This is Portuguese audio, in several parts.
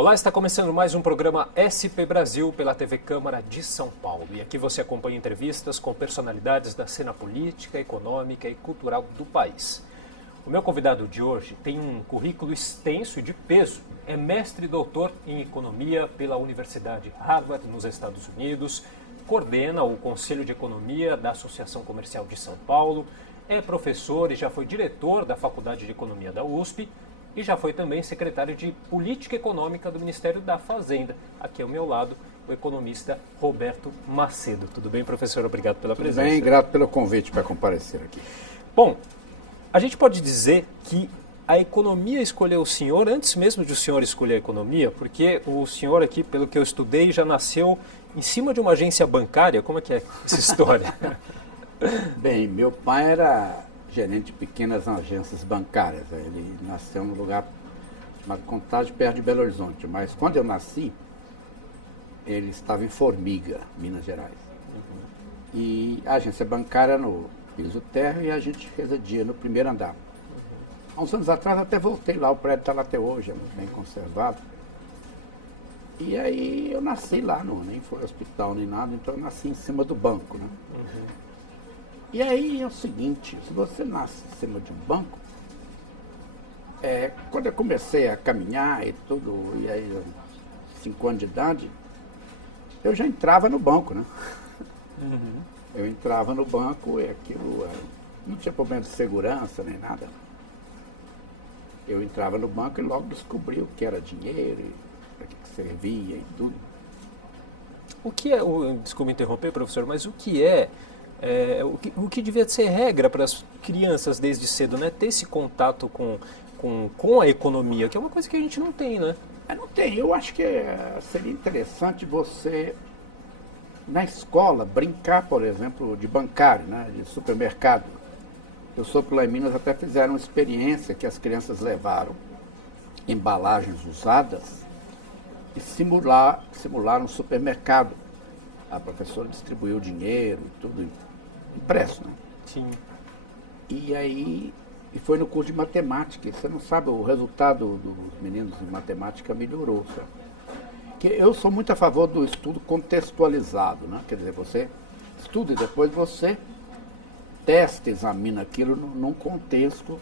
Olá, está começando mais um programa SP Brasil pela TV Câmara de São Paulo. E aqui você acompanha entrevistas com personalidades da cena política, econômica e cultural do país. O meu convidado de hoje tem um currículo extenso e de peso. É mestre e doutor em economia pela Universidade Harvard, nos Estados Unidos, coordena o Conselho de Economia da Associação Comercial de São Paulo, é professor e já foi diretor da Faculdade de Economia da USP e já foi também secretário de Política Econômica do Ministério da Fazenda. Aqui ao meu lado, o economista Roberto Macedo. Tudo bem, professor? Obrigado pela presença. Tudo bem, grato pelo convite para comparecer aqui. Bom, a gente pode dizer que a economia escolheu o senhor antes mesmo de o senhor escolher a economia, porque o senhor aqui, pelo que eu estudei, já nasceu em cima de uma agência bancária. Como é que é essa história? Bem, meu pai era gerente de pequenas agências bancárias. Ele nasceu num lugar chamado Contagem, perto de Belo Horizonte. Mas quando eu nasci, ele estava em Formiga, Minas Gerais. E a agência bancária no piso térreo e a gente residia no primeiro andar. Há uns anos atrás até voltei lá, o prédio está lá até hoje, é muito bem conservado. E aí eu nasci lá, nem foi hospital nem nada, então eu nasci em cima do banco, né? E aí é o seguinte, se você nasce em cima de um banco, quando eu comecei a caminhar e tudo, e aí 5 anos de idade, eu já entrava no banco, né? Eu entrava no banco e aquilo não tinha problema de segurança nem nada. Eu entrava no banco e logo descobri o que era dinheiro, e para que servia e tudo. O que é, desculpe interromper, professor, mas o que é, o que devia ser regra para as crianças desde cedo, né? Ter esse contato com a economia, que é uma coisa que a gente não tem, né? Não tem. Eu acho que seria interessante você, na escola, brincar, por exemplo, de bancário, né? De supermercado. Eu soube que lá em Minas até fizeram uma experiência que as crianças levaram embalagens usadas e simularam um supermercado. A professora distribuiu o dinheiro e tudo impresso, né? Sim. E aí, foi no curso de matemática. E você não sabe, o resultado dos meninos em matemática melhorou, sabe? Que eu sou muito a favor do estudo contextualizado, né? Quer dizer, você estuda e depois você testa, examina aquilo num contexto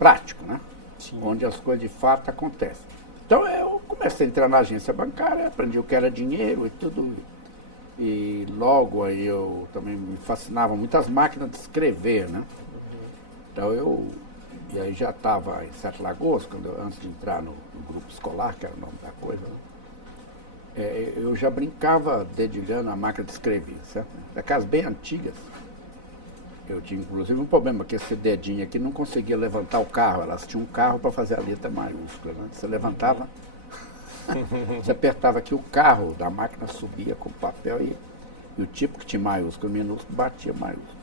prático, né? Sim. Onde as coisas de fato acontecem. Então eu comecei a entrar na agência bancária, aprendi o que era dinheiro e tudo. E logo aí eu também me fascinavam muito as máquinas de escrever, né? Então e aí já estava em Sete Lagoas, antes de entrar no grupo escolar, que era o nome da coisa, né? Eu já brincava dedilhando a máquina de escrever, certo? Daquelas bem antigas. Eu tinha inclusive um problema, que esse dedinho aqui não conseguia levantar o carro. Elas tinham um carro para fazer a letra maiúscula, né? Você levantava, você apertava aqui, o carro da máquina subia com o papel e o tipo que tinha maiúsculo, minúsculo, batia maiúsculo.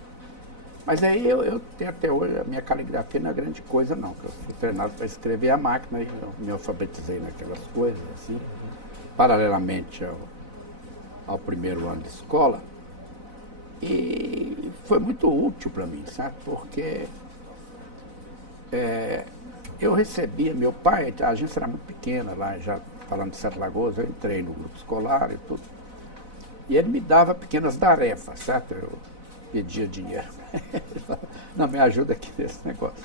Mas aí eu tenho até hoje, a minha caligrafia não é grande coisa não, que eu fui treinado para escrever a máquina e eu me alfabetizei naquelas coisas, assim, paralelamente ao primeiro ano de escola. E foi muito útil para mim, sabe? Porque eu recebia, meu pai, a agência era muito pequena lá, já falando de Sete Lagoas, eu entrei no grupo escolar e tudo. E ele me dava pequenas tarefas, certo? Eu pedia dinheiro. Ele falava, não, me ajuda aqui nesse negócio.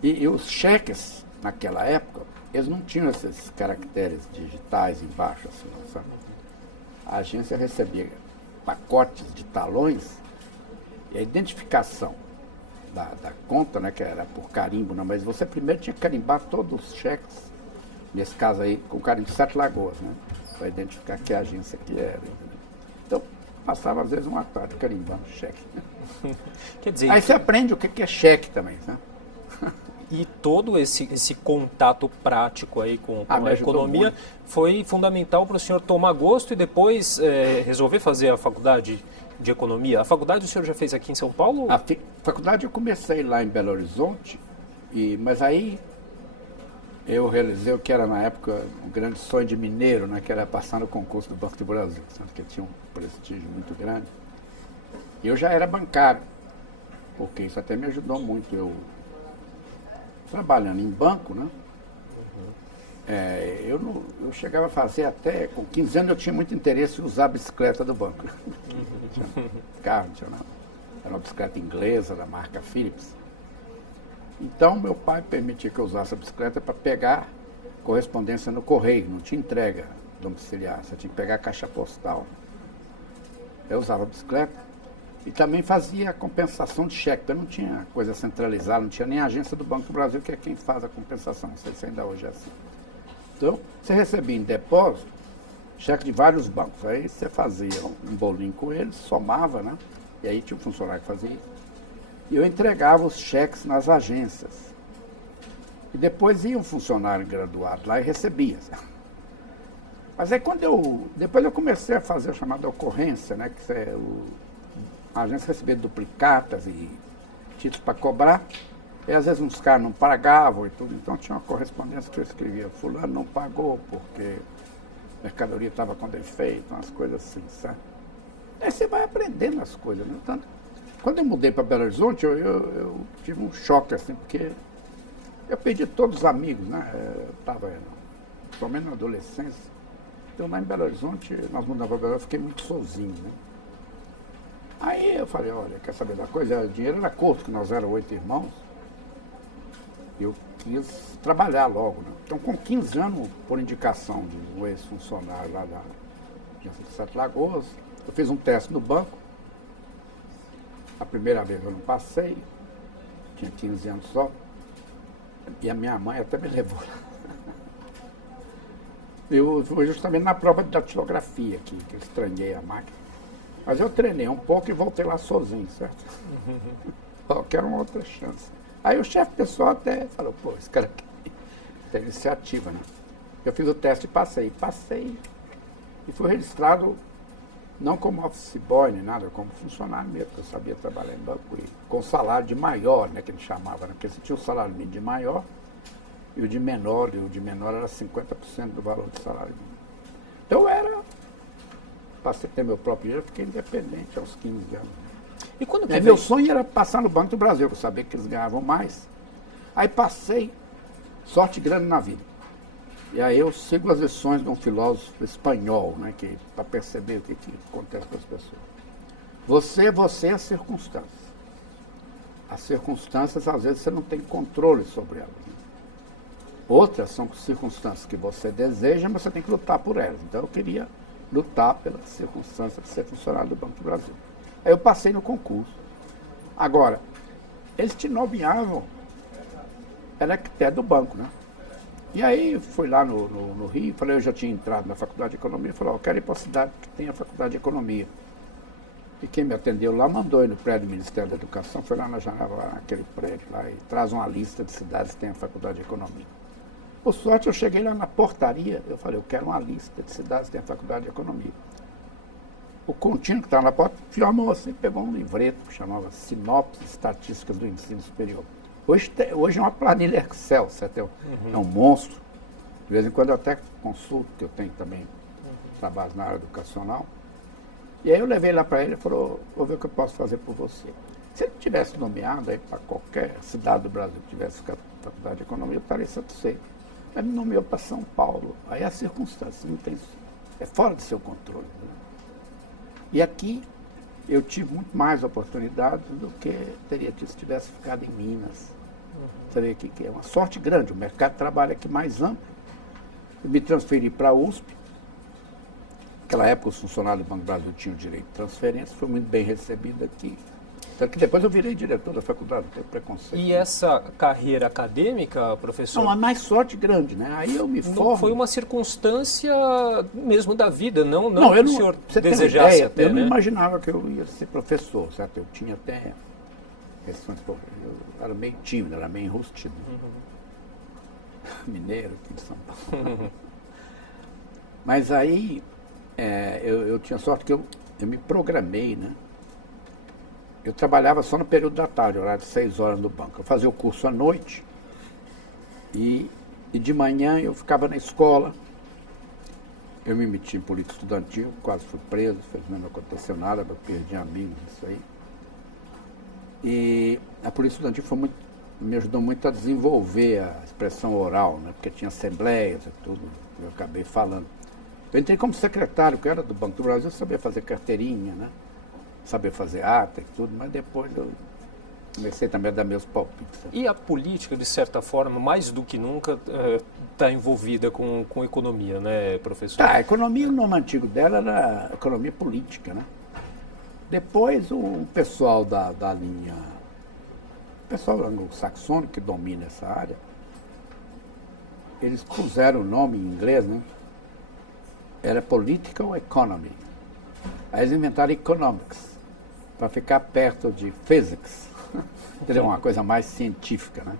E os cheques, naquela época, eles não tinham esses caracteres digitais embaixo, assim, sabe? A agência recebia pacotes de talões e a identificação da conta, né, que era por carimbo, não, mas você primeiro tinha que carimbar todos os cheques, nesse caso aí, com carimbo de Sete Lagoas, né, para identificar que agência que era. Entendeu? Então, passava às vezes uma tarde carimbando cheque. Quer dizer, aí você aprende o que é cheque também, né? E todo esse contato prático aí com a economia muito. Foi fundamental para o senhor tomar gosto e depois resolver fazer a faculdade de economia. A faculdade o senhor já fez aqui em São Paulo? A faculdade eu comecei lá em Belo Horizonte, mas aí eu realizei o que era na época um grande sonho de mineiro, né, que era passar no concurso do Banco do Brasil, que tinha um prestígio muito grande. E eu já era bancário, porque isso até me ajudou muito. Eu trabalhando em banco, né? Eu chegava a fazer até, com 15 anos eu tinha muito interesse em usar a bicicleta do banco. Tinha carro, era uma bicicleta inglesa da marca Philips. Então meu pai permitia que eu usasse a bicicleta para pegar correspondência no correio, não tinha entrega domiciliar, você tinha que pegar a caixa postal. Eu usava a bicicleta e também fazia a compensação de cheque, porque não tinha coisa centralizada, não tinha nem a agência do Banco do Brasil, que é quem faz a compensação, não sei se ainda hoje é assim. Então, você recebia em depósito cheque de vários bancos, aí você fazia um bolinho com eles, somava, né? E aí tinha um funcionário que fazia isso. E eu entregava os cheques nas agências. E depois ia um funcionário graduado lá e recebia. Mas aí depois eu comecei a fazer a chamada ocorrência, né? Que a agência recebia duplicatas e títulos para cobrar. E às vezes uns caras não pagavam e tudo, então tinha uma correspondência que eu escrevia, fulano não pagou porque a mercadoria estava com defeito, umas coisas assim, sabe? Aí você vai aprendendo as coisas, né? Tanto, quando eu mudei para Belo Horizonte, eu tive um choque, assim, porque eu perdi todos os amigos, né? Eu estava, somente na adolescência. Então lá em Belo Horizonte, nós mudamos para Belo Horizonte, eu fiquei muito sozinho, né? Aí eu falei, olha, quer saber da coisa? O dinheiro era curto, que nós éramos 8 irmãos. Eu quis trabalhar logo, né? Então, com 15 anos, por indicação de um ex-funcionário lá da Agência de Sete Lagoas, eu fiz um teste no banco. A primeira vez eu não passei, tinha 15 anos só, e a minha mãe até me levou lá. Eu fui justamente na prova de datilografia aqui, que eu estranhei a máquina. Mas eu treinei um pouco e voltei lá sozinho, certo? Eu quero uma outra chance. Aí o chefe pessoal até falou, pô, esse cara aqui tem iniciativa, né? Eu fiz o teste e passei e fui registrado não como office boy nem nada, como funcionário mesmo, porque eu sabia trabalhar em banco e com salário de maior, né, que ele chamava, né? Porque você tinha o salário mínimo de maior e o de menor era 50% do valor do salário mínimo. Então passei a ter meu próprio dinheiro, fiquei independente aos 15 anos. E quando que meu sonho era passar no Banco do Brasil, eu sabia que eles ganhavam mais. Aí passei, sorte grande na vida. E aí eu sigo as lições de um filósofo espanhol, né, para perceber o que acontece com as pessoas. Você é a circunstância. As circunstâncias, às vezes, você não tem controle sobre elas. Né? Outras são circunstâncias que você deseja, mas você tem que lutar por elas. Então eu queria lutar pela circunstância de ser funcionário do Banco do Brasil. Aí eu passei no concurso. Agora, eles te nomeavam, era arquiteto do banco, né? E aí fui lá no Rio, falei, eu já tinha entrado na faculdade de economia, falei, eu quero ir para a cidade que tem a faculdade de economia. E quem me atendeu lá mandou ir no prédio do Ministério da Educação, foi lá na janela, naquele prédio lá, e traz uma lista de cidades que tem a faculdade de economia. Por sorte, eu cheguei lá na portaria, eu falei, eu quero uma lista de cidades que tem a faculdade de economia. O contínuo que estava na porta chamou assim, pegou um livreto que chamava Sinopse Estatísticas do Ensino Superior. Hoje é uma planilha Excel, certo? É um monstro. De vez em quando eu até consulto, que eu tenho também trabalho na área educacional. E aí eu levei lá para ele e falou, vou ver o que eu posso fazer por você. Se ele tivesse nomeado aí para qualquer cidade do Brasil que tivesse faculdade de economia, eu estaria satisfeito. Mas me nomeou para São Paulo. Aí é a circunstância, não tem, é fora do seu controle. Né? E aqui eu tive muito mais oportunidades do que teria tido se tivesse ficado em Minas. Você vê aqui que é uma sorte grande, o mercado de trabalho aqui mais amplo. Eu me transferi para a USP. Naquela época os funcionários do Banco do Brasil tinham direito de transferência, foi muito bem recebido aqui. Tanto que depois eu virei diretor da faculdade, não tenho preconceito. E essa carreira acadêmica, professor? Não, a mais sorte grande, né? Aí eu me formo. Foi uma circunstância mesmo da vida, não eu que o senhor desejasse ideia, até, eu né? não imaginava que eu ia ser professor, certo? Eu tinha até questões, eu era meio tímido, era meio enrustido. Mineiro aqui de São Paulo. Mas aí eu tinha sorte que eu me programei, né? Eu trabalhava só no período da tarde, horário de 6 horas no banco. Eu fazia o curso à noite e de manhã eu ficava na escola. Eu me meti em política estudantil, quase fui preso, felizmente não aconteceu nada, eu perdi amigos, isso aí. E a polícia estudantil foi muito me ajudou muito a desenvolver a expressão oral, né? Porque tinha assembleias e tudo, eu acabei falando. Eu entrei como secretário, que eu era do Banco do Brasil, sabia fazer carteirinha, né? Sabia fazer ata e tudo, mas depois eu comecei também a dar meus palpites. E a política, de certa forma, mais do que nunca, está envolvida com economia, né, professor? Tá, a economia, o nome antigo dela era economia política, né? Depois o pessoal da linha, o pessoal anglo-saxônico que domina essa área, eles puseram o nome em inglês, né? Era Political Economy. Aí eles inventaram Economics, para ficar perto de Physics. Entendeu? Uma coisa mais científica, né?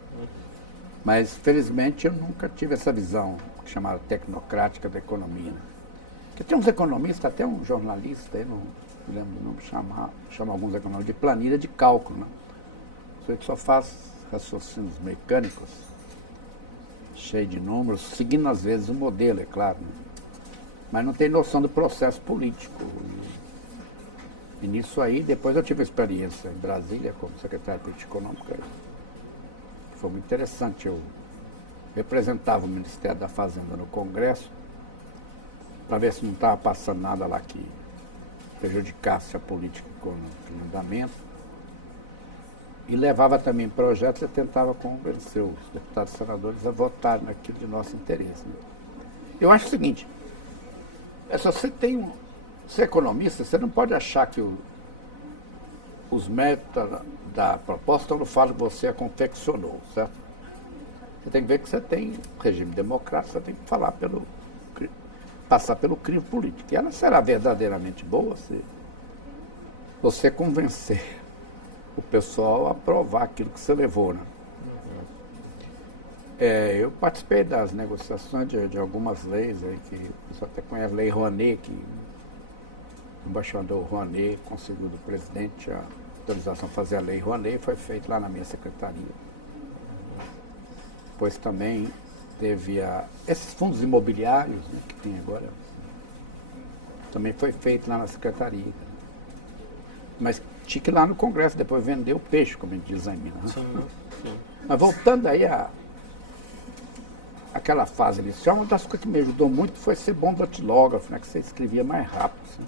Mas, felizmente, eu nunca tive essa visão chamada tecnocrática da economia. Né? Porque tem uns economistas, até um jornalista, aí não me lembro do nome, chama alguns economistas de planilha de cálculo. Né? Você que só faz raciocínios mecânicos, cheio de números, seguindo às vezes o modelo, é claro. Né? Mas não tem noção do processo político. E nisso aí, depois eu tive experiência em Brasília como secretário de Política Econômica. Foi muito interessante. Eu representava o Ministério da Fazenda no Congresso para ver se não estava passando nada lá que prejudicasse a política econômica em andamento. E levava também projetos e tentava convencer os deputados e senadores a votarem naquilo de nosso interesse. Né? Eu acho o seguinte, se você tem você é economista, você não pode achar que os méritos da proposta no fato que você a confeccionou, certo? Você tem que ver que você tem regime democrático, você tem que passar pelo crivo político. E ela será verdadeiramente boa se você convencer o pessoal a aprovar aquilo que você levou, né? Eu participei das negociações de algumas leis aí, que o pessoal até conhece a Lei Rouanet, que o embaixador Rouanet conseguiu do presidente a autorização para fazer a Lei Rouanet, foi feito lá na minha secretaria. Depois também teve esses fundos imobiliários, né, que tem agora, também foi feito lá na secretaria. Mas tinha que ir lá no Congresso, depois vender o peixe, como a gente diz lá em Minas. Sim, sim. Mas voltando aí aquela fase inicial, uma das coisas que me ajudou muito foi ser bom datilógrafo, né, que você escrevia mais rápido. Assim.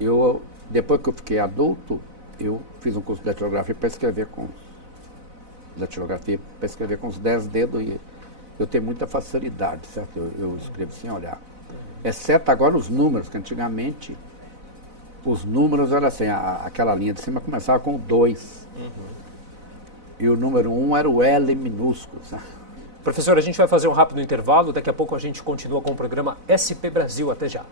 Eu, depois que eu fiquei adulto, eu fiz um curso de datilografia para escrever com os 10 dedos e eu tenho muita facilidade, certo? Eu escrevo sem olhar. Exceto agora os números, que antigamente os números eram assim, aquela linha de cima começava com o 2. E o número 1 era o L minúsculo, sabe? Professor, a gente vai fazer um rápido intervalo, daqui a pouco a gente continua com o programa SP Brasil. Até já.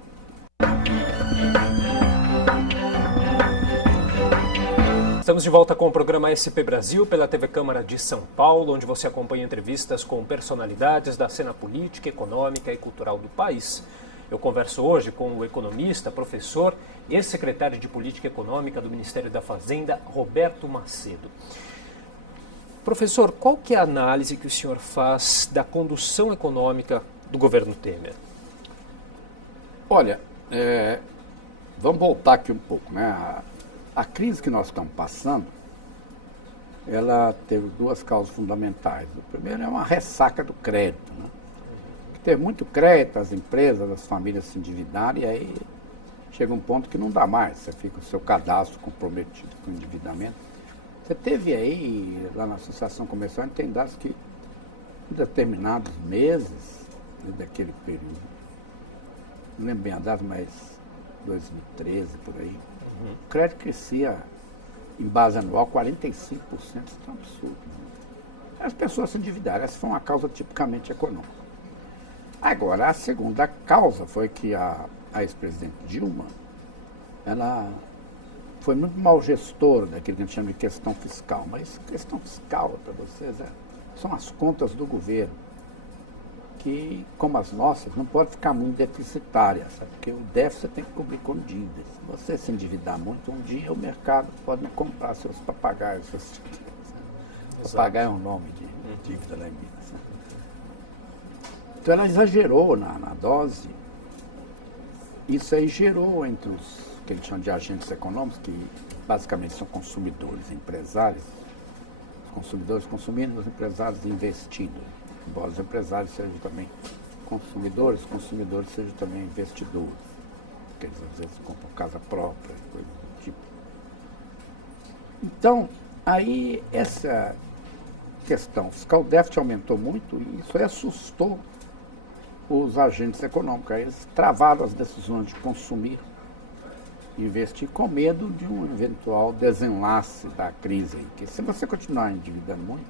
Estamos de volta com o programa SP Brasil pela TV Câmara de São Paulo, onde você acompanha entrevistas com personalidades da cena política, econômica e cultural do país. Eu converso hoje com o economista, professor e ex-secretário de Política Econômica do Ministério da Fazenda, Roberto Macedo. Professor, qual que é a análise que o senhor faz da condução econômica do governo Temer? Olha, vamos voltar aqui um pouco, né? A crise que nós estamos passando, ela teve duas causas fundamentais. O primeiro é uma ressaca do crédito, né? Teve muito crédito, as empresas, as famílias se endividaram e aí chega um ponto que não dá mais, você fica o seu cadastro comprometido com o endividamento. Você teve aí, lá na Associação Comercial, tem dados que em determinados meses daquele período, não lembro bem a data, mas 2013, por aí, o crédito crescia em base anual 45%, isso é um absurdo. Né? As pessoas se endividaram, essa foi uma causa tipicamente econômica. Agora, a segunda causa foi que a ex-presidente Dilma, ela foi muito mal gestora daquilo que a gente chama de questão fiscal. Mas questão fiscal, para vocês, são as contas do governo, que, como as nossas, não pode ficar muito deficitária, sabe? Porque o déficit tem que cobrir com dívidas. Se você se endividar muito, um dia o mercado pode não comprar seus papagaios, seus títulos. Papagaio é um nome de dívida lá em Minas. Então ela exagerou na dose. Isso aí gerou entre os que eles chamam de agentes econômicos, que basicamente são consumidores, empresários, os consumidores consumindo, os empresários investindo, embora os empresários sejam também consumidores, os consumidores sejam também investidores, porque eles às vezes compram casa própria, coisas do tipo. Então, aí essa questão fiscal déficit aumentou muito e isso aí assustou os agentes econômicos. Aí eles travaram as decisões de consumir e investir com medo de um eventual desenlace da crise. Aí, que se você continuar endividando muito,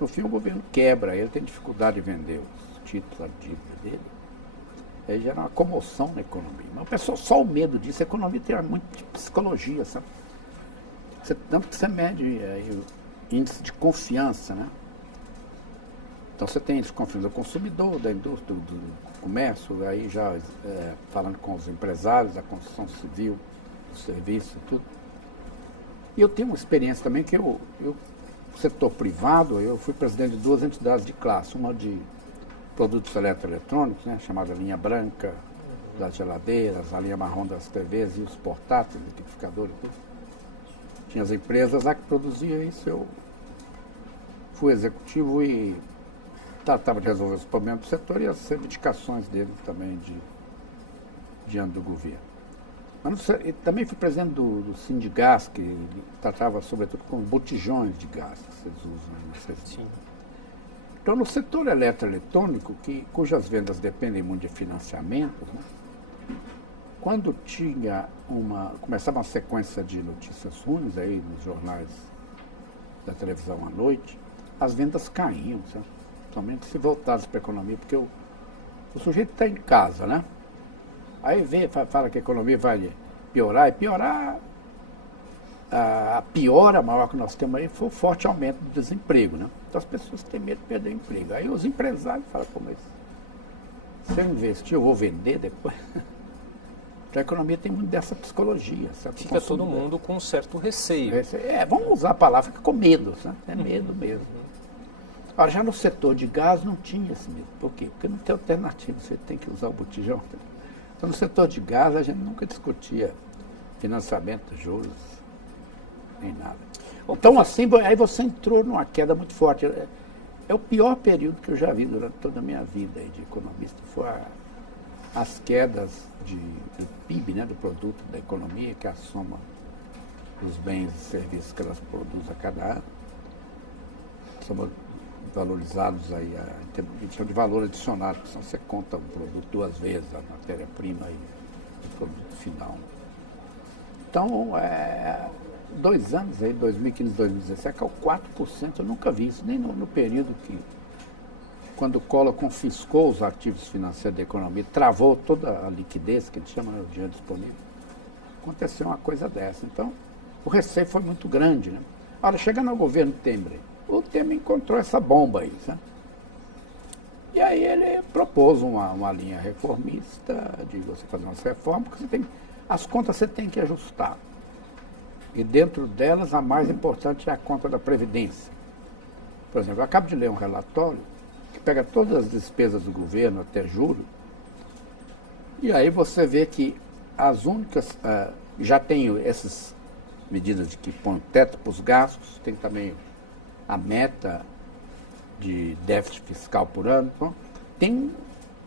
no fim o governo quebra, ele tem dificuldade de vender os títulos, a dívida dele. Aí gera uma comoção na economia. Mas o pessoal, só o medo disso, a economia tem muito de psicologia, sabe? Tanto que você mede aí, o índice de confiança, né? Então você tem índice de confiança do consumidor, da indústria, do comércio, aí já falando com os empresários, da construção civil, do serviço, tudo. E eu tenho uma experiência também que eu setor privado, eu fui presidente de 2 entidades de classe, uma de produtos eletroeletrônicos, né, chamada linha branca das geladeiras, a linha marrom das TVs e os portáteis, liquidificadores, tudo. Tinha as empresas lá que produziam isso, eu fui executivo e tratava de resolver os problemas do setor e as reivindicações dele também diante do governo. Mas também fui presidente do Sindigás, que tratava sobretudo com botijões de gás que vocês usam aí nessas. Sim. Então, no setor eletroeletrônico, cujas vendas dependem muito de financiamentos, né, quando começava uma sequência de notícias ruins aí nos jornais da televisão à noite, as vendas caíam, sabe? Somente se voltasse para a economia, porque o sujeito está em casa, né? Aí fala que a economia vai piorar, e piorar, a piora maior que nós temos aí foi o forte aumento do desemprego, né? Então as pessoas têm medo de perder o emprego. Aí os empresários falam, pô, mas se eu investir, eu vou vender depois. Então a economia tem muito dessa psicologia, sabe? Fica todo mundo com um certo receio. Vamos usar a palavra com medo, sabe? É medo mesmo. Agora, já no setor de gás não tinha esse medo. Por quê? Porque não tem alternativa, você tem que usar o botijão. Então, no setor de gás, a gente nunca discutia financiamento, juros, nem nada. Então, assim, aí você entrou numa queda muito forte. É o pior período que eu já vi durante toda a minha vida aí de economista. Foi as quedas do PIB, né, do produto da economia, que é a soma dos bens e serviços que elas produzem a cada ano. São valorizados aí, a gente chama de valor adicionado, porque você conta um produto 2 vezes, a matéria-prima e o produto final. Então, 2 anos aí, 2015 e 2017, caiu 4%, eu nunca vi isso, nem no período quando o Collor confiscou os ativos financeiros da economia, travou toda a liquidez, que a gente chama de dinheiro disponível. Aconteceu uma coisa dessa. Então, o receio foi muito grande, né? Olha, chegando ao governo Temer, o Temer encontrou essa bomba aí, sabe? E aí ele propôs uma linha reformista, de você fazer umas reformas, porque as contas você tem que ajustar. E dentro delas, a mais importante é a conta da Previdência. Por exemplo, eu acabo de ler um relatório que pega todas as despesas do governo até julho, e aí você vê que as únicas, já tem essas medidas de que põem teto para os gastos, tem também a meta de déficit fiscal por ano, então,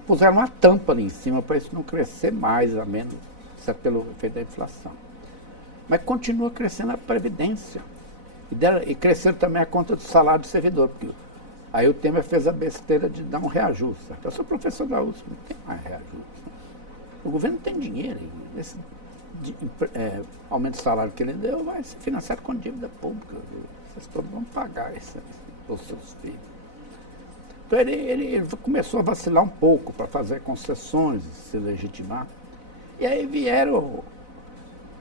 puseram uma tampa ali em cima para isso não crescer mais, a menos, isso é pelo efeito da inflação. Mas continua crescendo a Previdência. E crescendo também a conta do salário do servidor, porque aí o Temer fez a besteira de dar um reajuste. Certo? Eu sou professor da USP, não tem mais reajuste. Né? O governo não tem dinheiro. Esse aumento de salário que ele deu vai ser financiado com dívida pública. Vocês todos vão pagar os seus filhos. Então ele começou a vacilar um pouco para fazer concessões, se legitimar. E aí vieram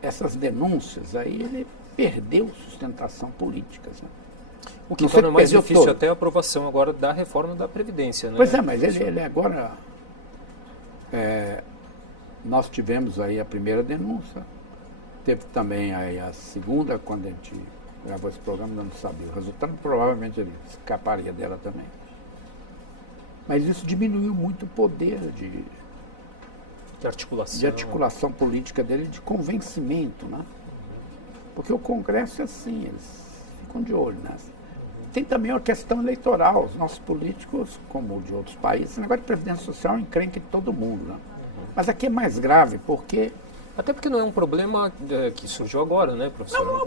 essas denúncias, aí ele perdeu sustentação política. Né? O que torna mais difícil até a aprovação agora da reforma da Previdência. Né? Pois é, mas ele agora... nós tivemos aí a primeira denúncia, teve também aí a segunda, quando a gente gravou esse programa, não sabia o resultado, provavelmente ele escaparia dela também. Mas isso diminuiu muito o poder de articulação política dele, de convencimento, né? Porque o Congresso é assim, eles ficam de olho nessa. Tem também a questão eleitoral. Os nossos políticos, como de outros países, esse negócio de previdência social encrenca de todo mundo, né? Mas aqui é mais grave, porque... Até porque não é um problema que surgiu agora, né, professor? Não,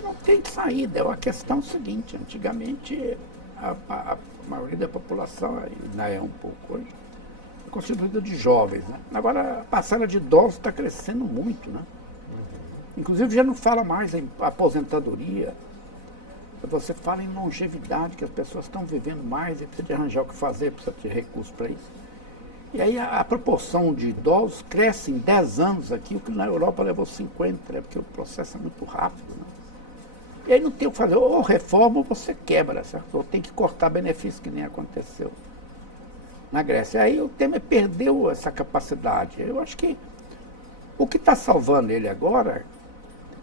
não tem saída. A questão é o seguinte, antigamente a maioria da população, ainda é um pouco hoje, é constituída de jovens, né? Agora a parcela de idosos está crescendo muito, né? Inclusive já não fala mais em aposentadoria, você fala em longevidade, que as pessoas estão vivendo mais e precisa de arranjar o que fazer, precisa de recursos para isso. E aí a proporção de idosos cresce em 10 anos aqui, o que na Europa levou 50, né? Porque o processo é muito rápido, né? E aí não tem o que fazer, ou reforma ou você quebra, certo? Ou tem que cortar benefícios, que nem aconteceu na Grécia. Aí o Temer perdeu essa capacidade. Eu acho que o que está salvando ele agora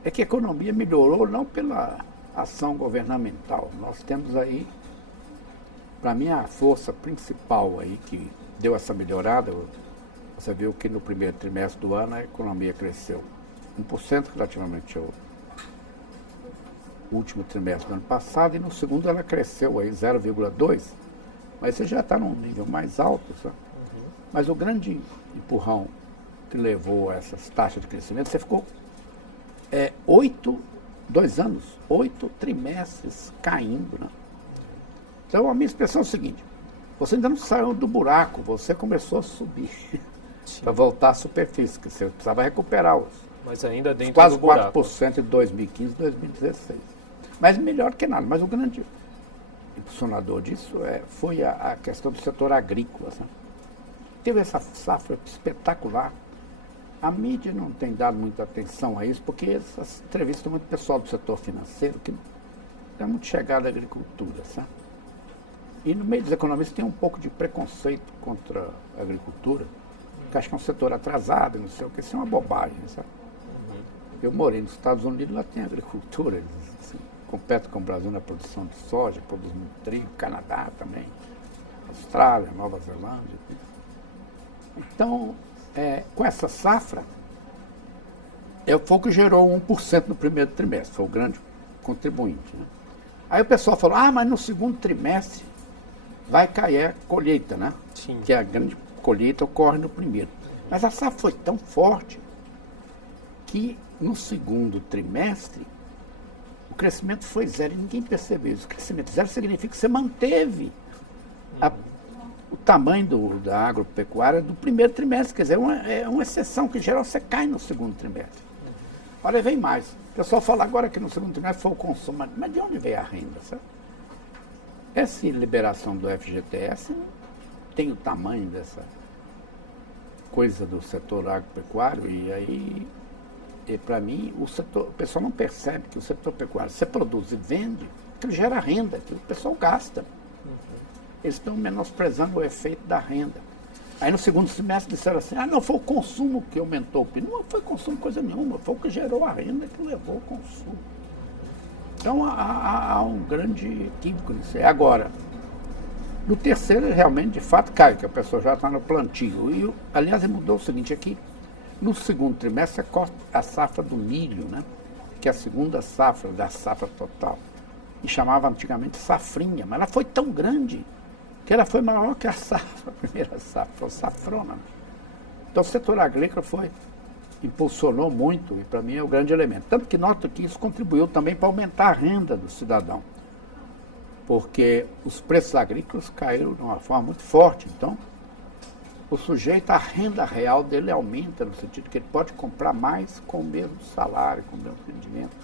é que a economia melhorou não pela ação governamental. Nós temos aí, para mim, a força principal aí que deu essa melhorada. Você viu que no primeiro trimestre do ano a economia cresceu 1% relativamente ao último trimestre do ano passado, e no segundo ela cresceu aí 0,2%, mas você já está num nível mais alto, sabe? Mas o grande empurrão que levou a essas taxas de crescimento, você ficou 8 trimestres caindo, né? Então a minha expressão é o seguinte: você ainda não saiu do buraco, você começou a subir para voltar à superfície, que você precisava recuperar mas ainda dentro quase do buraco. 4% em 2015 e 2016. Mas melhor que nada. Mas o grande impulsionador disso foi a questão do setor agrícola, sabe? Teve essa safra espetacular. A mídia não tem dado muita atenção a isso, porque essas entrevistas muito pessoal do setor financeiro, que não é muito chegado à agricultura, sabe? E no meio dos economistas tem um pouco de preconceito contra a agricultura, que acho que é um setor atrasado, não sei o que, isso é uma bobagem, sabe? Eu morei nos Estados Unidos, lá tem agricultura, eles assim, competem com o Brasil na produção de soja, produzem muito trigo, Canadá também, Austrália, Nova Zelândia. Então, com essa safra, foi o que gerou 1% no primeiro trimestre, foi o grande contribuinte, né? Aí o pessoal falou, mas no segundo trimestre vai cair a colheita, né? Sim. Que a grande colheita ocorre no primeiro. Mas a safra foi tão forte que no segundo trimestre o crescimento foi zero e ninguém percebeu isso. O crescimento zero significa que você manteve o tamanho da agropecuária do primeiro trimestre. Quer dizer, é uma exceção, que em geral você cai no segundo trimestre. Olha, vem mais. O pessoal fala agora que no segundo trimestre foi o consumo. Mas de onde veio a renda, sabe? Essa liberação do FGTS tem o tamanho dessa coisa do setor agropecuário, e aí, para mim, o pessoal não percebe que o setor pecuário, você produz e vende, aquilo gera renda, aquilo o pessoal gasta. Eles estão menosprezando o efeito da renda. Aí no segundo semestre disseram assim, não, foi o consumo que aumentou o PIB. Não foi consumo coisa nenhuma, foi o que gerou a renda que levou o consumo. Então há um grande equívoco nisso. Agora, no terceiro, realmente, de fato, cai, que a pessoa já está no plantio. E, aliás, mudou o seguinte aqui, no segundo trimestre, a safra do milho, né? Que é a segunda safra da safra total. E chamava antigamente safrinha, mas ela foi tão grande que ela foi maior que a primeira safra, foi safrona. Então o setor agrícola impulsionou muito, e para mim é o grande elemento. Tanto que noto que isso contribuiu também para aumentar a renda do cidadão, porque os preços agrícolas caíram de uma forma muito forte. Então, o sujeito, a renda real dele aumenta, no sentido que ele pode comprar mais com o mesmo salário, com o mesmo rendimento.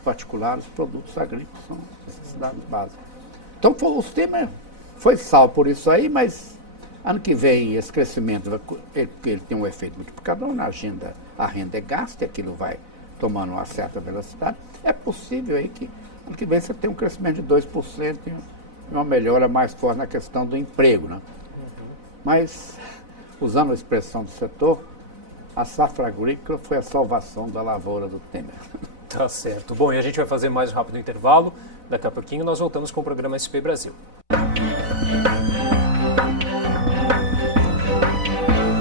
Em particular, os produtos agrícolas são necessidades básicas. Então, o Temer foi salvo por isso aí, mas ano que vem esse crescimento, ele tem um efeito multiplicador na agenda, a renda é gasta e aquilo vai tomando uma certa velocidade. É possível aí que ano que vem você tenha um crescimento de 2% e uma melhora mais forte na questão do emprego, né? Mas, usando a expressão do setor, a safra agrícola foi a salvação da lavoura do Temer. Tá certo. Bom, e a gente vai fazer mais um rápido intervalo. Daqui a pouquinho nós voltamos com o programa SP Brasil.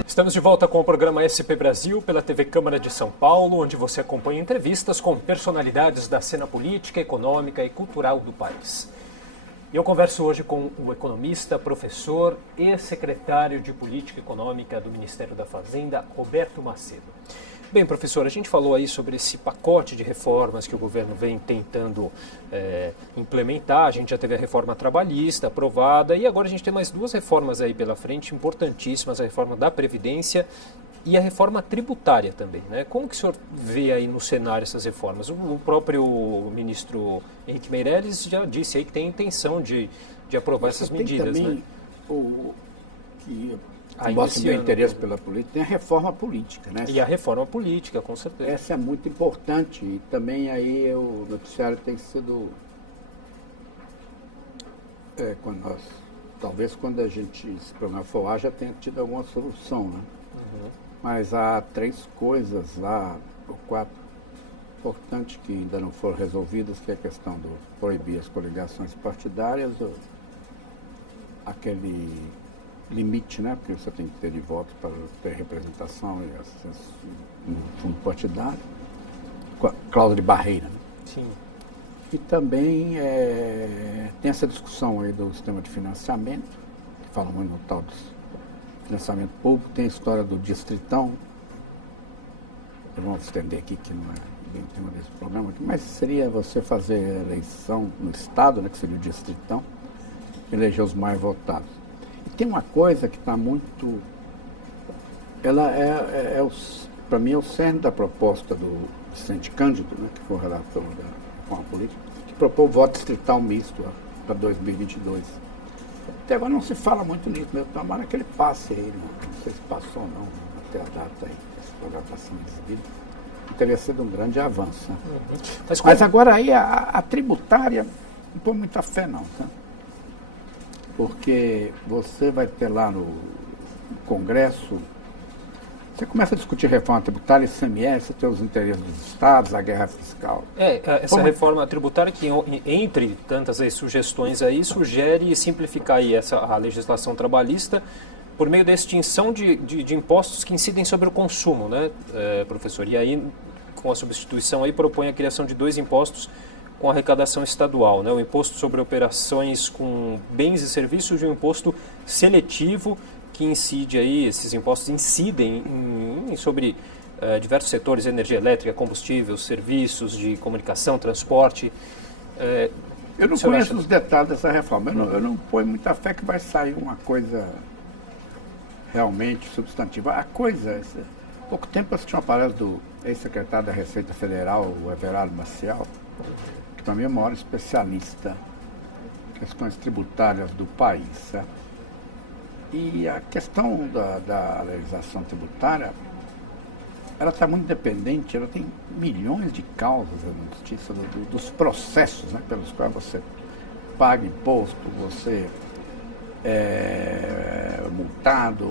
Estamos de volta com o programa SP Brasil pela TV Câmara de São Paulo, onde você acompanha entrevistas com personalidades da cena política, econômica e cultural do país. E eu converso hoje com o economista, professor e secretário de Política Econômica do Ministério da Fazenda, Roberto Macedo. Bem, professor, a gente falou aí sobre esse pacote de reformas que o governo vem tentando implementar. A gente já teve a reforma trabalhista aprovada e agora a gente tem mais duas reformas aí pela frente, importantíssimas, a reforma da Previdência e a reforma tributária também, né? Como que o senhor vê aí no cenário essas reformas? O próprio ministro Henrique Meirelles já disse aí que tem intenção de aprovar essas medidas, também, né? Que mostra o meu interesse pela política, tem a reforma política, né? E a reforma política, com certeza. Essa é muito importante e também aí o noticiário tem sido... talvez quando a gente, esse programa for lá, já tenha tido alguma solução, né? Uhum. Mas há 3 coisas lá, ou 4, importantes que ainda não foram resolvidas, que é a questão do proibir as coligações partidárias, aquele limite, né? Porque você tem que ter de voto para ter representação e acesso no fundo partidário, cláusula de barreira, né? Sim. E também tem essa discussão aí do sistema de financiamento, que fala muito no tal do financiamento público, tem a história do distritão, eu vou estender aqui que não é bem o tema desse programa aqui, mas seria você fazer eleição no estado, né, que seria o distritão, eleger os mais votados. E tem uma coisa que está muito... Ela para mim é o cerne da proposta do Vicente Cândido, né, que foi o relator da reforma política, que propôs o voto distrital misto para 2022. Até agora não se fala muito nisso, meu tomara que ele passe aí, não sei se passou ou não, até a data aí, esse programa está sendo exibido. Teria sido um grande avanço. Né? Mas agora aí a tributária não põe muita fé não, tá? Porque você vai ter lá no Congresso, você começa a discutir reforma tributária, ICMS, você tem os interesses dos estados, a guerra fiscal. Essa reforma tributária que, entre tantas aí sugestões aí, sugere simplificar aí a legislação trabalhista por meio da extinção de impostos que incidem sobre o consumo, né, professor? E aí, com a substituição aí, propõe a criação de 2 impostos com arrecadação estadual, né? O imposto sobre operações com bens e serviços e o imposto seletivo que incide aí, esses impostos incidem sobre diversos setores, energia elétrica, combustível, serviços de comunicação, transporte. Eu não conheço os detalhes dessa reforma, eu não ponho muita fé que vai sair uma coisa realmente substantiva. A coisa, há pouco tempo eu assisti uma palestra do ex-secretário da Receita Federal, o Everardo Maciel, que para mim é o maior especialista em questões tributárias do país, certo? E a questão da legislação tributária, ela está muito dependente, ela tem milhões de causas na justiça, dos processos, né, pelos quais você paga imposto, você é multado,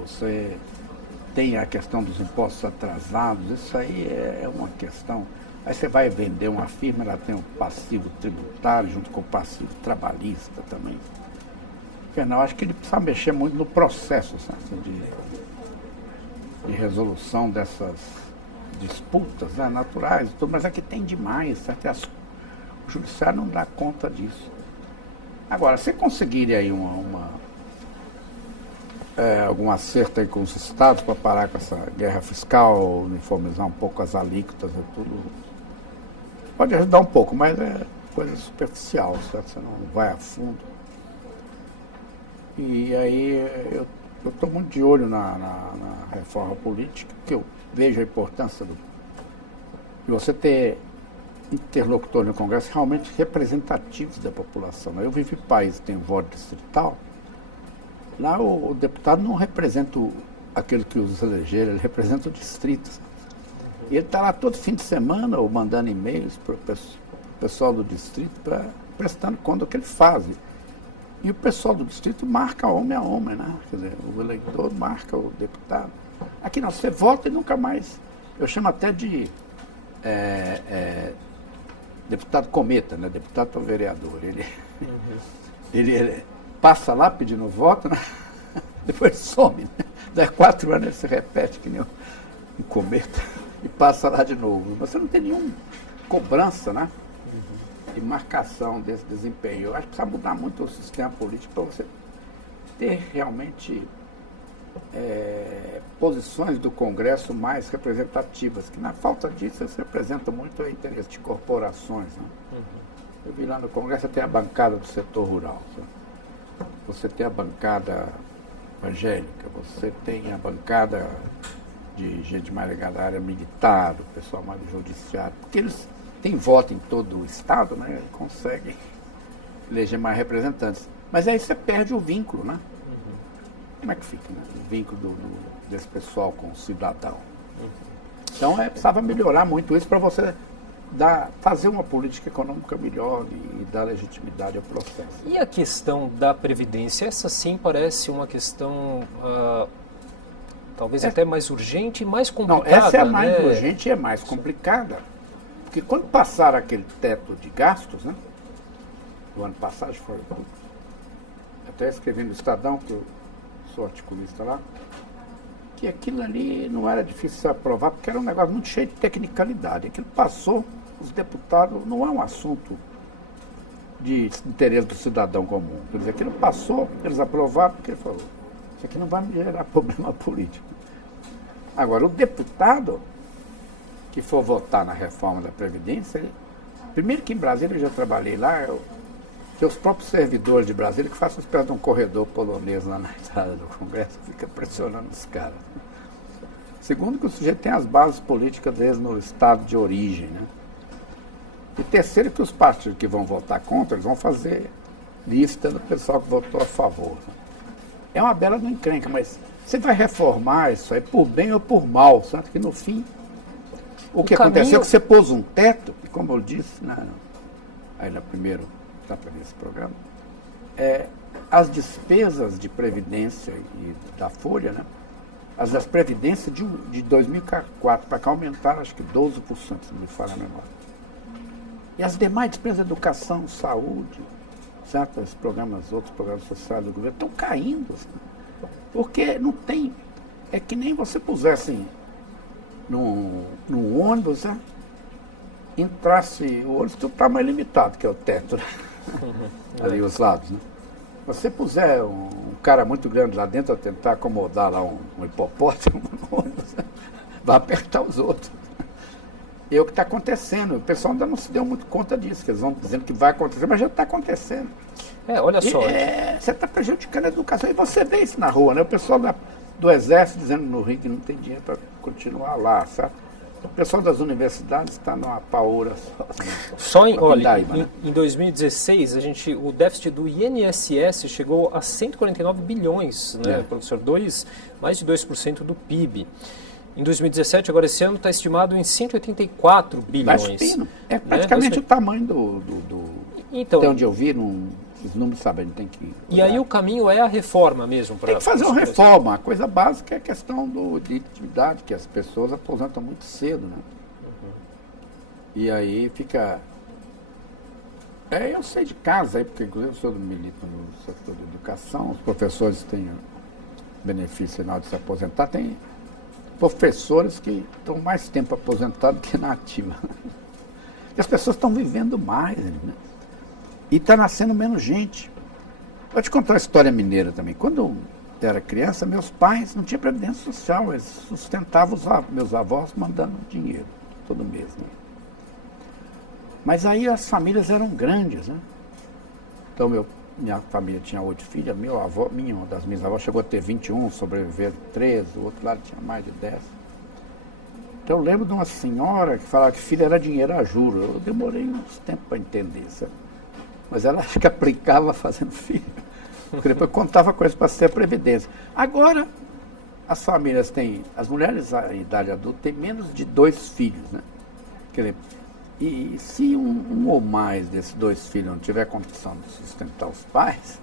você tem a questão dos impostos atrasados, isso aí é uma questão. Aí você vai vender uma firma, ela tem o passivo tributário junto com o passivo trabalhista também. Não, acho que ele precisa mexer muito no processo, sabe, de resolução dessas disputas, né, naturais, tudo, mas aqui tem demais, sabe, o judiciário não dá conta disso. Agora, se conseguirem aí algum acerto aí com os estados para parar com essa guerra fiscal, uniformizar um pouco as alíquotas e tudo, pode ajudar um pouco, mas é coisa superficial, certo? Você não vai a fundo. E aí eu estou muito de olho na reforma política, porque eu vejo a importância de você ter interlocutores no Congresso realmente representativos da população. Eu vivo em país que tem voto distrital, lá o deputado não representa aquele que os elegeram, ele representa o distrito. E ele está lá todo fim de semana ou mandando e-mails para o pessoal do distrito, prestando conta do que ele faz. E o pessoal do distrito marca homem a homem, né? Quer dizer, o eleitor marca o deputado. Aqui não, você vota e nunca mais. Eu chamo até de deputado cometa, né? Deputado para vereador. Ele passa lá pedindo voto, né? Depois some, né? Daqui 4 anos ele se repete que nem um cometa e passa lá de novo. Você não tem nenhuma cobrança, né? E marcação desse desempenho. Eu acho que precisa mudar muito o sistema político para você ter realmente posições do Congresso mais representativas, que na falta disso eles representam muito o interesse de corporações. Né? Eu vi lá no Congresso, você tem a bancada do setor rural, sabe? Você tem a bancada evangélica, você tem a bancada de gente mais ligada à área militar, o pessoal mais do judiciário, porque eles têm voto em todo o estado, né? Conseguem eleger mais representantes. Mas aí você perde o vínculo, né? Como é que fica, né? O vínculo desse pessoal com o cidadão. Então precisava melhorar muito isso para você fazer uma política econômica melhor e dar legitimidade ao processo. E a questão da Previdência? Essa sim parece uma questão talvez até mais urgente e mais complicada. Não, essa é a mais urgente e é mais complicada. Porque quando passaram aquele teto de gastos, né? O ano passado foi... Até escrevi no Estadão, que eu sou articulista lá, que aquilo ali não era difícil de aprovar, porque era um negócio muito cheio de tecnicalidade. Aquilo passou, os deputados, não é um assunto de interesse do cidadão comum. Quer dizer, aquilo passou, eles aprovaram, porque ele falou, isso aqui não vai me gerar problema político. Agora, o deputado que for votar na reforma da Previdência, primeiro que em Brasília, eu já trabalhei lá, que os próprios servidores de Brasília que fazem uma espécie de um corredor polonês lá na entrada do Congresso, fica pressionando os caras. Segundo, que o sujeito tem as bases políticas deles no estado de origem, né? E terceiro, que os partidos que vão votar contra, eles vão fazer lista do pessoal que votou a favor. É uma bela não encrenca, mas você vai reformar isso aí por bem ou por mal, sabe? Que no fim, o que aconteceu é que você pôs um teto, e como eu disse, aí no primeiro etapa desse programa, as despesas de previdência e da Folha, né? As das previdências de 2004 para cá aumentaram, acho que 12%, se não me falha a memória. E as demais despesas de educação, saúde, certos programas, outros programas sociais do governo, estão caindo. Assim, porque não tem... É que nem você pusesse no ônibus, né? Entrasse o ônibus do tamanho limitado, que é o teto, né? Ali os lados, né? Você puser um cara muito grande lá dentro a tentar acomodar lá um hipopótamo, vai apertar os outros. E é o que está acontecendo. O pessoal ainda não se deu muito conta disso, que eles vão dizendo que vai acontecer, mas já está acontecendo. Olha só. Você está prejudicando a educação. E você vê isso na rua, né? O pessoal do Exército dizendo no Rio que não tem dinheiro para continuar lá, sabe? O pessoal das universidades está numa paoura só. Em 2016, o déficit do INSS chegou a 149 bilhões, né, professor? Mais de 2% do PIB. Em 2017, agora esse ano, está estimado em 184 bilhões. É praticamente o tamanho do então, até onde eu vi, os números, sabe, a gente tem que olhar. E aí o caminho é a reforma mesmo? Tem que fazer uma reforma. A coisa básica é a questão de atividade, que as pessoas aposentam muito cedo, né? E aí fica... eu sei de casa, porque inclusive eu sou do milito no setor de educação, os professores têm benefício na hora de se aposentar, tem professores que estão mais tempo aposentados que na ativa. E as pessoas estão vivendo mais, né? E está nascendo menos gente. Vou te contar uma história mineira também. Quando eu era criança, meus pais não tinham previdência social, eles sustentavam meus avós mandando dinheiro todo mês, né? Mas aí as famílias eram grandes, né? Então minha família tinha 8 filhas, uma das minhas avós chegou a ter 21, sobreviveram 13, o outro lado tinha mais de 10. Então eu lembro de uma senhora que falava que filho era dinheiro a juros. Eu demorei uns tempos para entender, sabe? Mas ela acho que aplicava fazendo filho. Porque depois contava coisas para ser a previdência. Agora, as famílias têm... As mulheres em idade adulta têm menos de 2 filhos, né? Quer dizer, e se um ou mais desses 2 filhos não tiver condição de sustentar os pais,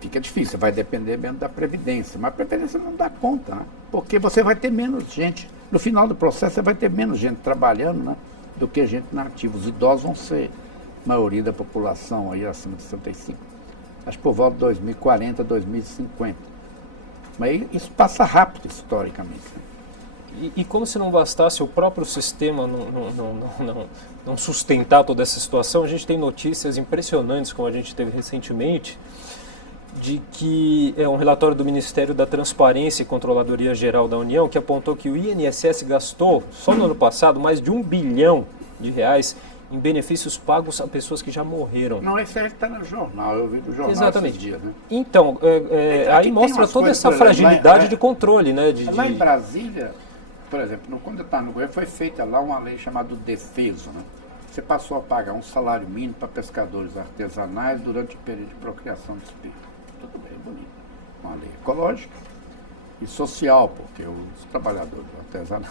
fica difícil, vai depender mesmo da previdência. Mas a previdência não dá conta, né? Porque você vai ter menos gente. No final do processo, você vai ter menos gente trabalhando, né, do que gente nativa. Os idosos vão ser a maioria da população aí acima de 65. acho que por volta de 2040, 2050. Mas isso passa rápido, historicamente. E como se não bastasse o próprio sistema não sustentar toda essa situação, a gente tem notícias impressionantes, como a gente teve recentemente, de que é um relatório do Ministério da Transparência e Controladoria Geral da União, que apontou que o INSS gastou, só no ano passado, mais de R$1 bilhão em benefícios pagos a pessoas que já morreram. Não, esse aí está no jornal, eu vi do jornal. Exatamente. Esses dias, né? Então, aí mostra toda essa fragilidade de controle, né? Lá em Brasília, por exemplo, quando eu estava no governo, foi feita lá uma lei chamada Defeso, né? Você passou a pagar um salário mínimo para pescadores artesanais durante o período de procriação de espírito. Tudo bem, bonito. Uma lei ecológica e social, porque os trabalhadores artesanais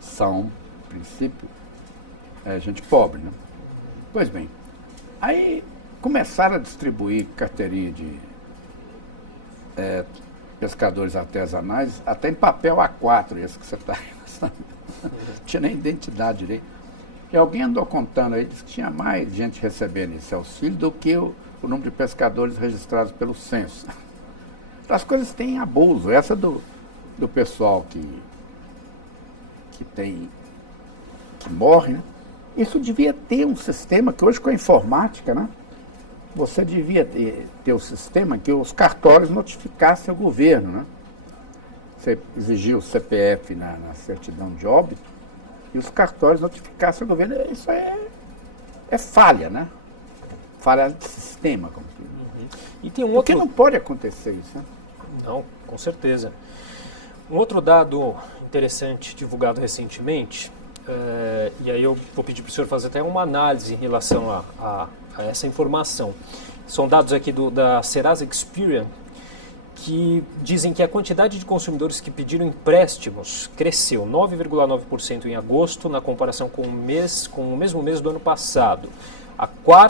são, a princípio, gente pobre, né? Pois bem, aí começaram a distribuir carteirinha de pescadores artesanais, até em papel A4, esse que você está aí. Não tinha nem identidade direito. E alguém andou contando aí, disse que tinha mais gente recebendo esse auxílio do que o número de pescadores registrados pelo censo. Então, as coisas têm abuso. Essa do pessoal que morre, né? Isso devia ter um sistema que hoje com a informática, né? Você devia ter o sistema que os cartórios notificassem o governo, né? Você exigia o CPF na certidão de óbito e os cartórios notificassem o governo. Isso é falha, né? Falha de sistema, como que E tem um outro... Porque não pode acontecer isso, né? Não, com certeza. Um outro dado interessante divulgado recentemente, e aí eu vou pedir para o senhor fazer até uma análise em relação a essa informação. São dados aqui da Serasa Experian, que dizem que a quantidade de consumidores que pediram empréstimos cresceu 9,9% em agosto na comparação com o mesmo mês do ano passado.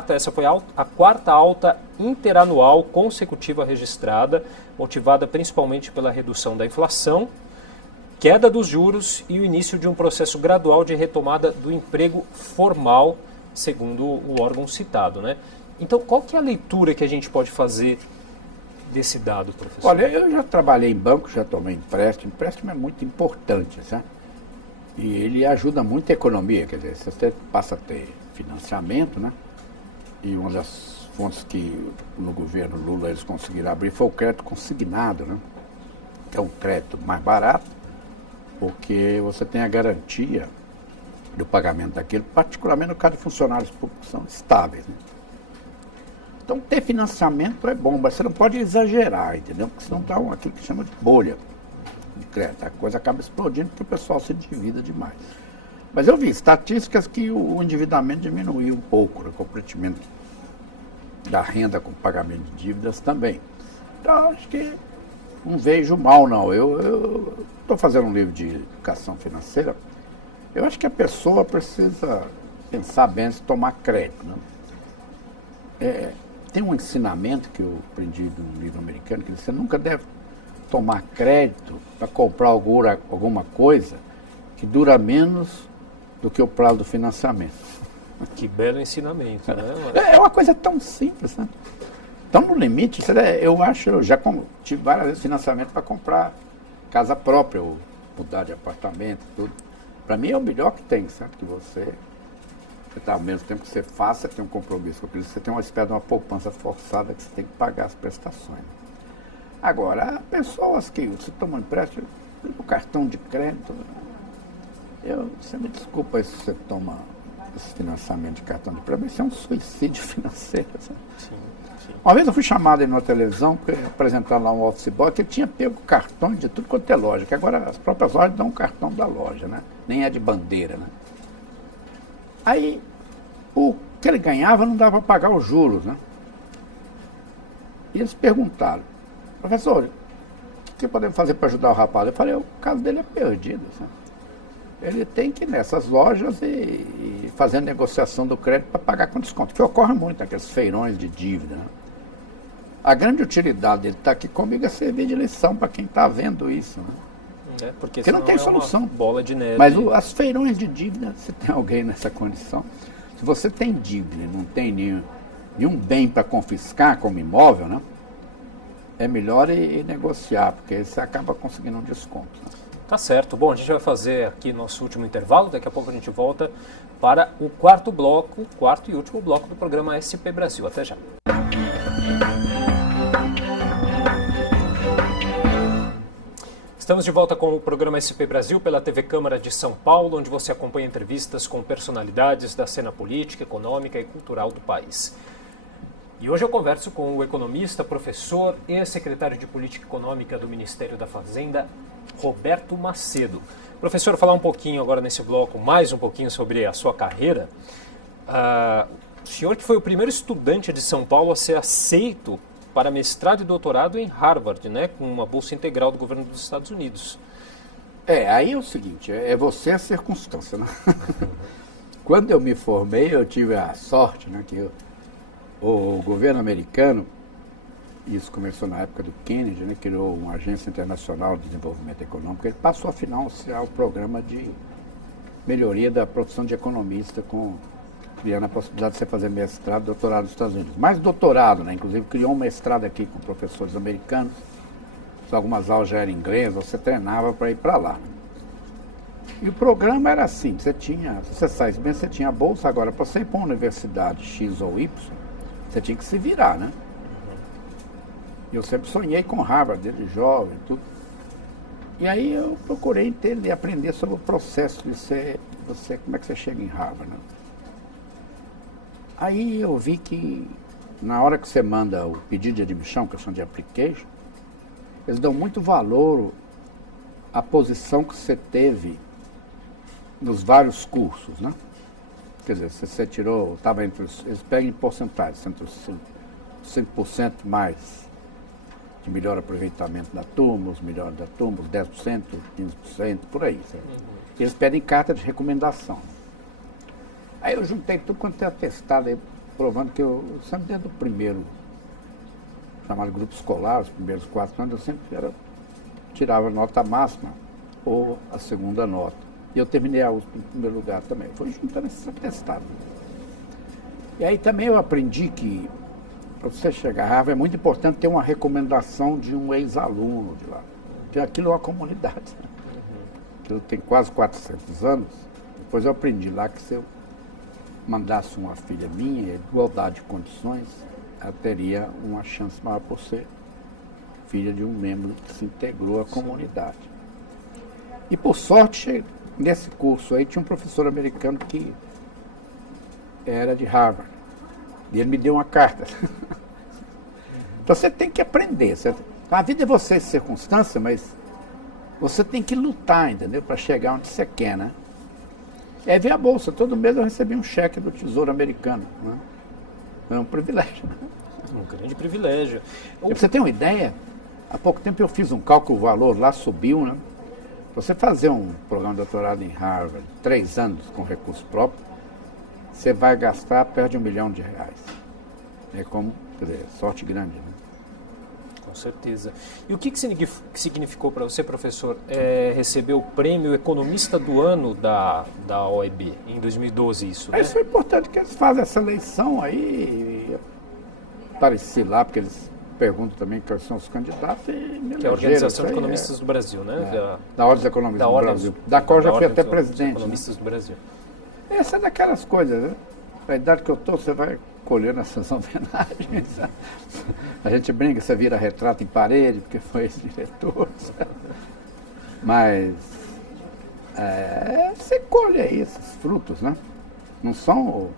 Essa foi a quarta alta interanual consecutiva registrada, motivada principalmente pela redução da inflação, queda dos juros e o início de um processo gradual de retomada do emprego formal, segundo o órgão citado, né? Então, qual que é a leitura que a gente pode fazer desse dado, professor? Olha, eu já trabalhei em banco, já tomei empréstimo. Empréstimo é muito importante, sabe? E ele ajuda muito a economia, quer dizer, você passa a ter financiamento, né? E uma das fontes que no governo Lula eles conseguiram abrir foi o crédito consignado, né? Que é um crédito mais barato, porque você tem a garantia do pagamento daquilo, particularmente no caso de funcionários públicos que são estáveis, né? Então, ter financiamento é bom, mas você não pode exagerar, entendeu? Porque senão dá aquilo que chama de bolha de crédito. A coisa acaba explodindo porque o pessoal se endivida demais. Mas eu vi estatísticas que o endividamento diminuiu um pouco, né, com o crescimento da renda com pagamento de dívidas também. Então, acho que não vejo mal, não. Eu estou fazendo um livro de educação financeira. Eu acho que a pessoa precisa pensar bem se tomar crédito, né? Tem um ensinamento que eu aprendi de um livro americano, que você nunca deve tomar crédito para comprar alguma coisa que dura menos do que o prazo do financiamento. Que belo ensinamento, né? É uma coisa tão simples, né? Então, no limite, eu já tive várias vezes financiamento para comprar casa própria, ou mudar de apartamento, tudo. Para mim é o melhor que tem, sabe? Que você ao mesmo tempo que você faça, você tem um compromisso com aquilo, você tem uma espécie de uma poupança forçada que você tem que pagar as prestações. Agora, pessoas que você toma um empréstimo, o cartão de crédito, você me desculpa se você toma esse financiamento de cartão de crédito, mas isso é um suicídio financeiro. Sabe? Sim. Uma vez eu fui chamado aí na televisão para apresentar lá um office boy que ele tinha pego cartões de tudo quanto é loja, que agora as próprias lojas dão um cartão da loja, né? Nem é de bandeira, né? Aí, o que ele ganhava não dava para pagar os juros, né? E eles perguntaram, professor, o que podemos fazer para ajudar o rapaz? Eu falei, o caso dele é perdido, sabe? Ele tem que ir nessas lojas e fazer a negociação do crédito para pagar com desconto, que ocorre muito naqueles feirões de dívida, né? A grande utilidade dele estar aqui comigo é servir de lição para quem está vendo isso, né? Porque não tem solução. Uma bola de neve. Mas as feirões de dívida, se tem alguém nessa condição, se você tem dívida e não tem de um bem para confiscar como imóvel, né? É melhor ir negociar, porque aí você acaba conseguindo um desconto. Né? Tá certo. Bom, a gente vai fazer aqui nosso último intervalo, daqui a pouco a gente volta para o quarto e último bloco do programa SP Brasil. Até já. Estamos de volta com o programa SP Brasil pela TV Câmara de São Paulo, onde você acompanha entrevistas com personalidades da cena política, econômica e cultural do país. E hoje eu converso com o economista, professor e secretário de Política Econômica do Ministério da Fazenda, Roberto Macedo. Professor, falar um pouquinho agora nesse bloco, mais um pouquinho sobre a sua carreira. O senhor que foi o primeiro estudante de São Paulo a ser aceito para mestrado e doutorado em Harvard, né, com uma bolsa integral do governo dos Estados Unidos. Aí é o seguinte, é você a circunstância, né? Quando eu me formei, eu tive a sorte, né, que o governo americano, isso começou na época do Kennedy, né, criou uma agência internacional de desenvolvimento econômico, ele passou a financiar o programa de melhoria da profissão de economista, criando a possibilidade de você fazer mestrado e doutorado nos Estados Unidos. Mais doutorado, né, inclusive criou um mestrado aqui com professores americanos, algumas aulas já eram em inglês, você treinava para ir para lá. Né? E o programa era assim, se você saísse bem, você tinha a bolsa, agora para você ir para uma universidade X ou Y, você tinha que se virar, né? Eu sempre sonhei com Harvard, desde jovem, tudo. E aí eu procurei entender, aprender sobre o processo de como é que você chega em Harvard, né? Aí eu vi que na hora que você manda o pedido de admissão, que são de application, eles dão muito valor à posição que você teve nos vários cursos, né? Quer dizer, se você tirou, estava eles pegam em porcentagem, entre os 5% mais de melhor aproveitamento da turma, os melhores da turma, os 10%, 15%, por aí. Certo? Eles pedem carta de recomendação. Aí eu juntei tudo quanto é atestado aí, provando que eu sempre dentro do primeiro, chamado grupo escolar, os primeiros 4 anos, eu sempre tirava a nota máxima ou a segunda nota. E eu terminei a USP em primeiro lugar também. Foi juntando esses atestados. E aí também eu aprendi que, para você chegar a Harvard, é muito importante ter uma recomendação de um ex-aluno de lá. Porque aquilo é uma comunidade. Né? Aquilo tem quase 400 anos. Depois eu aprendi lá que se eu mandasse uma filha minha, em igualdade de condições, ela teria uma chance maior por ser filha de um membro que se integrou à comunidade. E por sorte, nesse curso aí tinha um professor americano que era de Harvard. E ele me deu uma carta. Então você tem que aprender. A vida é você circunstância, mas você tem que lutar, entendeu? Para chegar onde você quer, né? É ver a bolsa. Todo mês eu recebi um cheque do Tesouro Americano. Né? É um privilégio. Né? Um grande privilégio. Pra você ter uma ideia, há pouco tempo eu fiz um cálculo, o valor lá subiu, né? Você fazer um programa de doutorado em Harvard, 3 anos com recurso próprio, você vai gastar perto de R$1 milhão. É como, quer dizer, sorte grande, né? Com certeza. E o que significou para você, professor, receber o prêmio Economista do Ano da OEB, em 2012, isso, né? Isso foi importante que eles fazem essa eleição aí, apareci lá, porque eles perguntam também quais são os candidatos e me que é a Organização de Economistas do Brasil, né? Da Ordem dos Economistas do Brasil, da qual eu já fui até presidente. Economistas do Brasil. Essa é daquelas coisas, né? A idade que eu estou, você vai colhendo essas homenagens. A gente brinca, você vira retrato em parede, porque foi esse diretor. Mas você colhe aí esses frutos, né? Não são...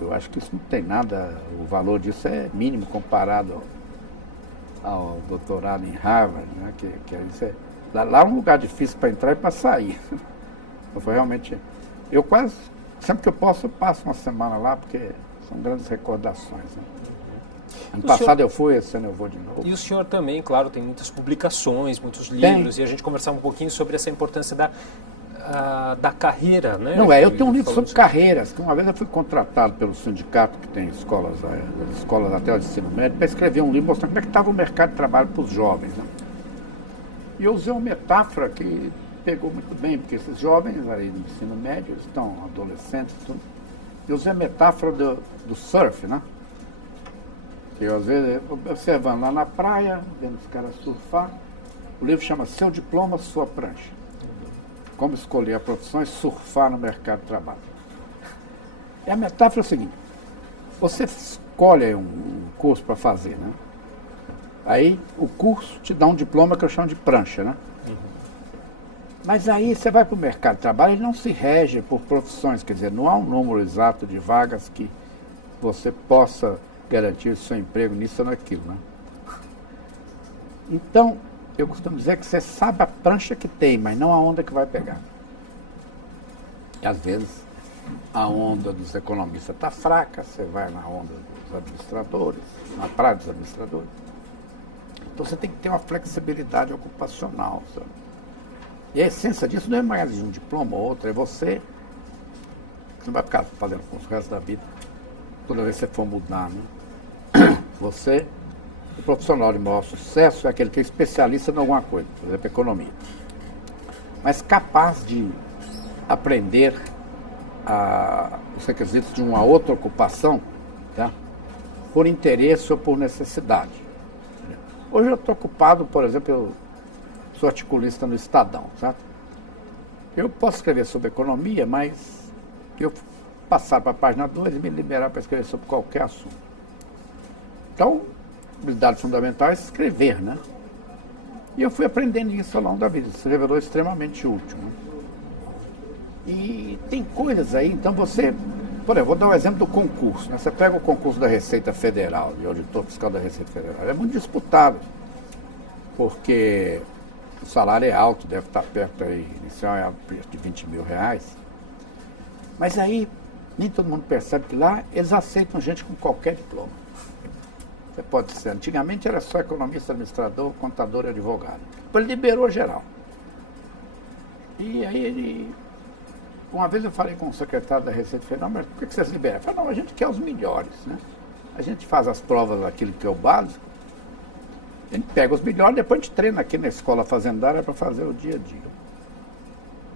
Eu acho que isso não tem nada, o valor disso é mínimo comparado ao doutorado em Harvard, né? Lá é um lugar difícil para entrar e para sair. Foi realmente... Eu quase, sempre que eu posso, eu passo uma semana lá, porque são grandes recordações. Né? Ano passado eu fui, esse ano eu vou de novo. E o senhor também, claro, tem muitas publicações, muitos livros, e a gente conversava um pouquinho sobre essa importância da carreira, né? Não eu tenho um livro sobre carreiras, que uma vez eu fui contratado pelo sindicato, que tem escolas até de ensino médio, para escrever um livro mostrando como é que estava o mercado de trabalho para os jovens. Né? E eu usei uma metáfora que pegou muito bem, porque esses jovens aí do ensino médio, eles estão adolescentes, tudo, eu usei a metáfora do surf, né? Eu, às vezes, observando lá na praia, vendo os caras surfar, o livro chama Seu Diploma, Sua Prancha. Como escolher a profissão e surfar no mercado de trabalho. E a metáfora é o seguinte, você escolhe um curso para fazer, né? Aí o curso te dá um diploma que eu chamo de prancha, né? Mas aí você vai para o mercado de trabalho, ele não se rege por profissões, quer dizer, não há um número exato de vagas que você possa garantir o seu emprego nisso ou naquilo, né? Então, eu costumo dizer que você sabe a prancha que tem, mas não a onda que vai pegar. E às vezes a onda dos economistas está fraca, você vai na onda dos administradores, na praia dos administradores. Então você tem que ter uma flexibilidade ocupacional, sabe? E a essência disso não é mais de um diploma ou outro, é você não vai ficar fazendo curso o resto da vida, toda vez que você for mudar, né? Você, o profissional de maior sucesso é aquele que é especialista em alguma coisa, por exemplo, economia. Mas capaz de aprender os requisitos de uma outra ocupação, tá? Por interesse ou por necessidade. Hoje eu estou ocupado, por exemplo, eu sou articulista no Estadão, sabe? Eu posso escrever sobre economia, mas eu passar para a página 2 e me liberar para escrever sobre qualquer assunto. Então, a habilidade fundamental é escrever, né? E eu fui aprendendo isso ao longo da vida, isso se revelou extremamente útil, né? E tem coisas aí, então você, por exemplo, vou dar um exemplo do concurso, né? Você pega o concurso da Receita Federal, de auditor fiscal da Receita Federal, é muito disputado, porque o salário é alto, deve estar perto aí, inicial é perto de 20 mil reais, mas aí nem todo mundo percebe que lá eles aceitam gente com qualquer diploma. Você pode ser, antigamente era só economista, administrador, contador e advogado. Depois ele liberou geral. E aí uma vez eu falei com o secretário da Receita Federal, mas por que vocês liberam? Ele falou, não, a gente quer os melhores, né? A gente faz as provas daquilo que é o básico, a gente pega os melhores, depois a gente treina aqui na escola fazendária para fazer o dia a dia.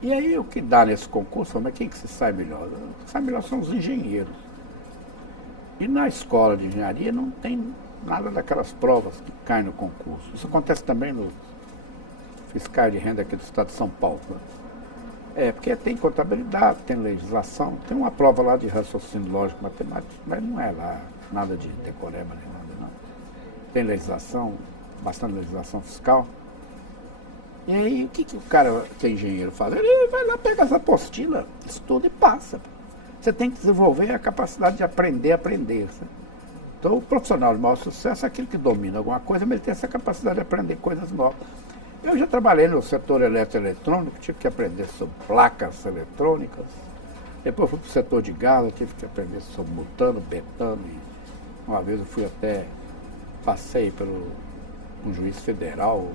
E aí o que dá nesse concurso, mas quem que se sai melhor? O que sai melhor são os engenheiros. E na escola de engenharia não tem nada daquelas provas que caem no concurso. Isso acontece também nos fiscais de renda aqui do estado de São Paulo. Porque tem contabilidade, tem legislação, tem uma prova lá de raciocínio lógico matemático, mas não é lá nada de decoreba nem nada, não. Tem legislação, bastante legislação fiscal. E aí, o que o cara que é engenheiro faz? Ele vai lá, pega as apostilas, estuda e passa. Você tem que desenvolver a capacidade de aprender a aprender. Sabe? Então, o profissional de maior sucesso é aquele que domina alguma coisa, mas ele tem essa capacidade de aprender coisas novas. Eu já trabalhei no setor eletroeletrônico, tive que aprender sobre placas eletrônicas. Depois fui para o setor de gás, tive que aprender sobre mutano, betano. E uma vez eu fui passei pelo um juiz federal,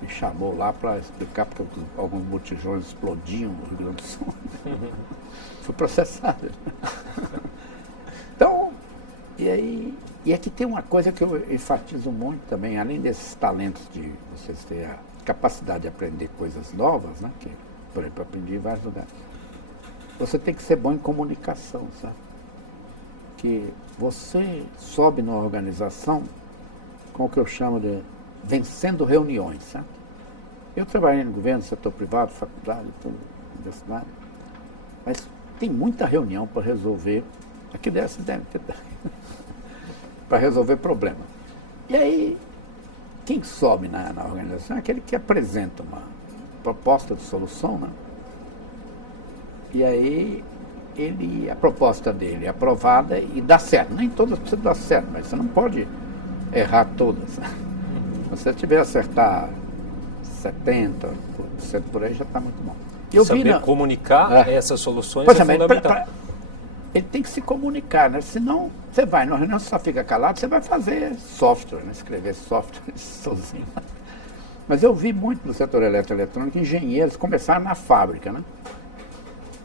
me chamou lá para explicar porque alguns botijões explodiam no Rio Grande do Sul. Fui processado. Então, e aqui tem uma coisa que eu enfatizo muito também, além desses talentos de vocês terem a capacidade de aprender coisas novas, né? Que, por exemplo, eu aprendi em vários lugares. Você tem que ser bom em comunicação, sabe? Que você sobe numa organização com o que eu chamo de vencendo reuniões, sabe? Eu trabalhei no governo, setor privado, faculdade, universidade, mas tem muita reunião para resolver, aqui deve ter, para resolver problema. E aí, quem sobe na organização é aquele que apresenta uma proposta de solução, né? E aí, a proposta dele é aprovada e dá certo. Nem todas precisam dar certo, mas você não pode errar todas. Né? Se você tiver acertar 70% por aí, já está muito bom. Saber comunicar essas soluções é fundamental. Ele tem que se comunicar, né? Senão, você vai na reunião, você só fica calado, você vai fazer software, né? Escrever software sozinho. Mas eu vi muito no setor eletroeletrônico, engenheiros começaram na fábrica, né?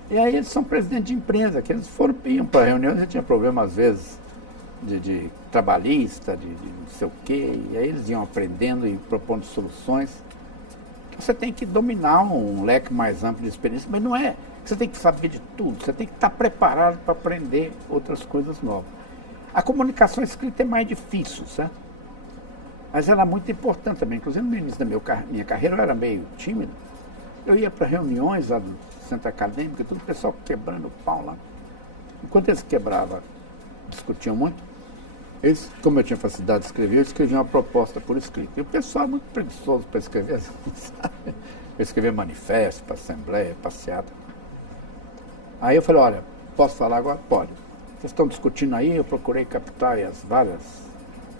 E aí eles são presidentes de empresa, que eles iam para reuniões e tinha problema, às vezes, de trabalhista, de não sei o quê, e aí eles iam aprendendo e propondo soluções. Você tem que dominar um leque mais amplo de experiência, mas não é. Você tem que saber de tudo, você tem que estar preparado para aprender outras coisas novas. A comunicação escrita é mais difícil, certo? Mas ela é muito importante também. Inclusive, no início da minha carreira, eu era meio tímido. Eu ia para reuniões lá do centro acadêmico, todo o pessoal quebrando o pau lá. Enquanto eles quebravam, discutiam muito, eles, como eu tinha facilidade de escrever, eu escrevia uma proposta por escrito. E o pessoal é muito preguiçoso para escrever, sabe? Eu escrevia manifesto para assembleia, passeata. Aí eu falei, olha, posso falar agora? Pode. Vocês estão discutindo aí, eu procurei captar as várias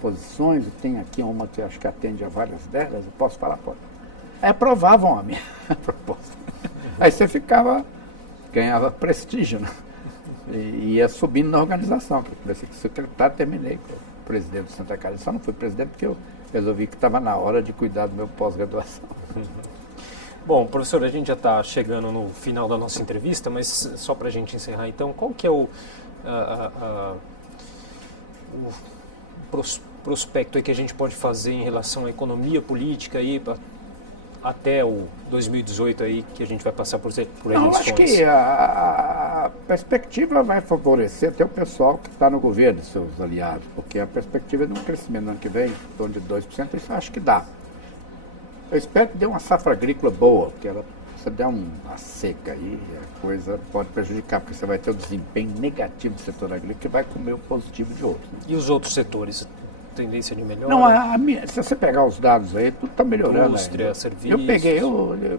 posições, e tem aqui uma que acho que atende a várias delas, eu posso falar? Pode. Aí aprovavam a minha proposta. Aí você ganhava prestígio, né? E ia subindo na organização. Eu fui secretário, terminei com o presidente do Santa Casa. Só não fui presidente porque eu resolvi que estava na hora de cuidar do meu pós-graduação. Bom, professor, a gente já está chegando no final da nossa entrevista, mas só para a gente encerrar então, qual que é o prospecto aí que a gente pode fazer em relação à economia política aí, até o 2018 aí, que a gente vai passar por eleições? Não, acho que a perspectiva vai favorecer até o pessoal que está no governo, seus aliados, porque a perspectiva é de um crescimento no ano que vem, em torno de 2%, isso eu acho que dá. Eu espero que dê uma safra agrícola boa, porque se der uma seca aí, a coisa pode prejudicar, porque você vai ter o desempenho negativo do setor agrícola, que vai comer o positivo de outros. Né? E os outros setores? Tendência de melhora? Não, se você pegar os dados aí, tudo está melhorando. Indústria, serviços.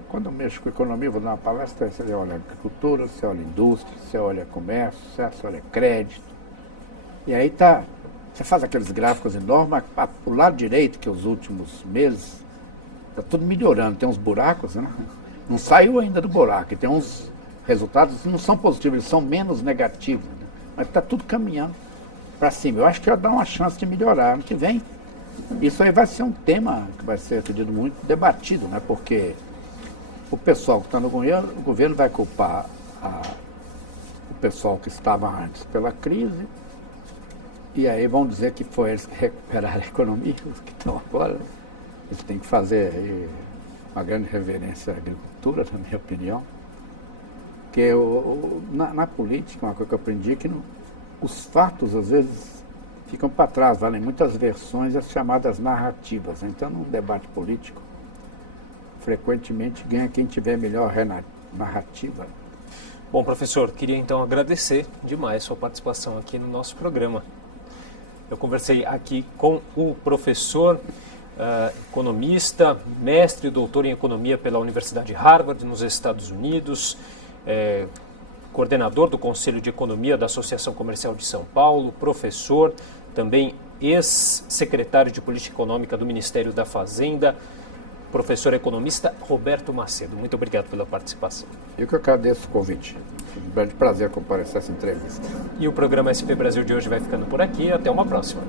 Quando eu mexo com economia, vou dar uma palestra, você olha agricultura, você olha indústria, você olha comércio, você olha crédito. E aí você faz aqueles gráficos enormes, o lado direito, que os últimos meses, está tudo melhorando, tem uns buracos, né? Não saiu ainda do buraco, e tem uns resultados que não são positivos, eles são menos negativos, né? Mas está tudo caminhando para cima. Eu acho que vai dar uma chance de melhorar. Ano que vem, isso aí vai ser um tema que vai ser, acredito, muito debatido, né? Porque o pessoal que está no governo, o governo vai culpar o pessoal que estava antes pela crise, e aí vão dizer que foi eles que recuperaram a economia, os que estão agora. Eles têm que fazer aí uma grande reverência à agricultura, na minha opinião. Porque na política, uma coisa que eu aprendi é que os fatos, às vezes, ficam para trás, valem muitas versões, as chamadas narrativas. Então, num debate político, frequentemente ganha quem tiver melhor narrativa. Bom, professor, queria então agradecer demais sua participação aqui no nosso programa. Eu conversei aqui com o professor, economista, mestre e doutor em economia pela Universidade de Harvard, nos Estados Unidos, coordenador do Conselho de Economia da Associação Comercial de São Paulo, professor, também ex-secretário de Política Econômica do Ministério da Fazenda, professor economista Roberto Macedo. Muito obrigado pela participação. Eu que agradeço o convite. Foi um grande prazer comparecer essa entrevista. E o programa SP Brasil de hoje vai ficando por aqui. Até uma próxima.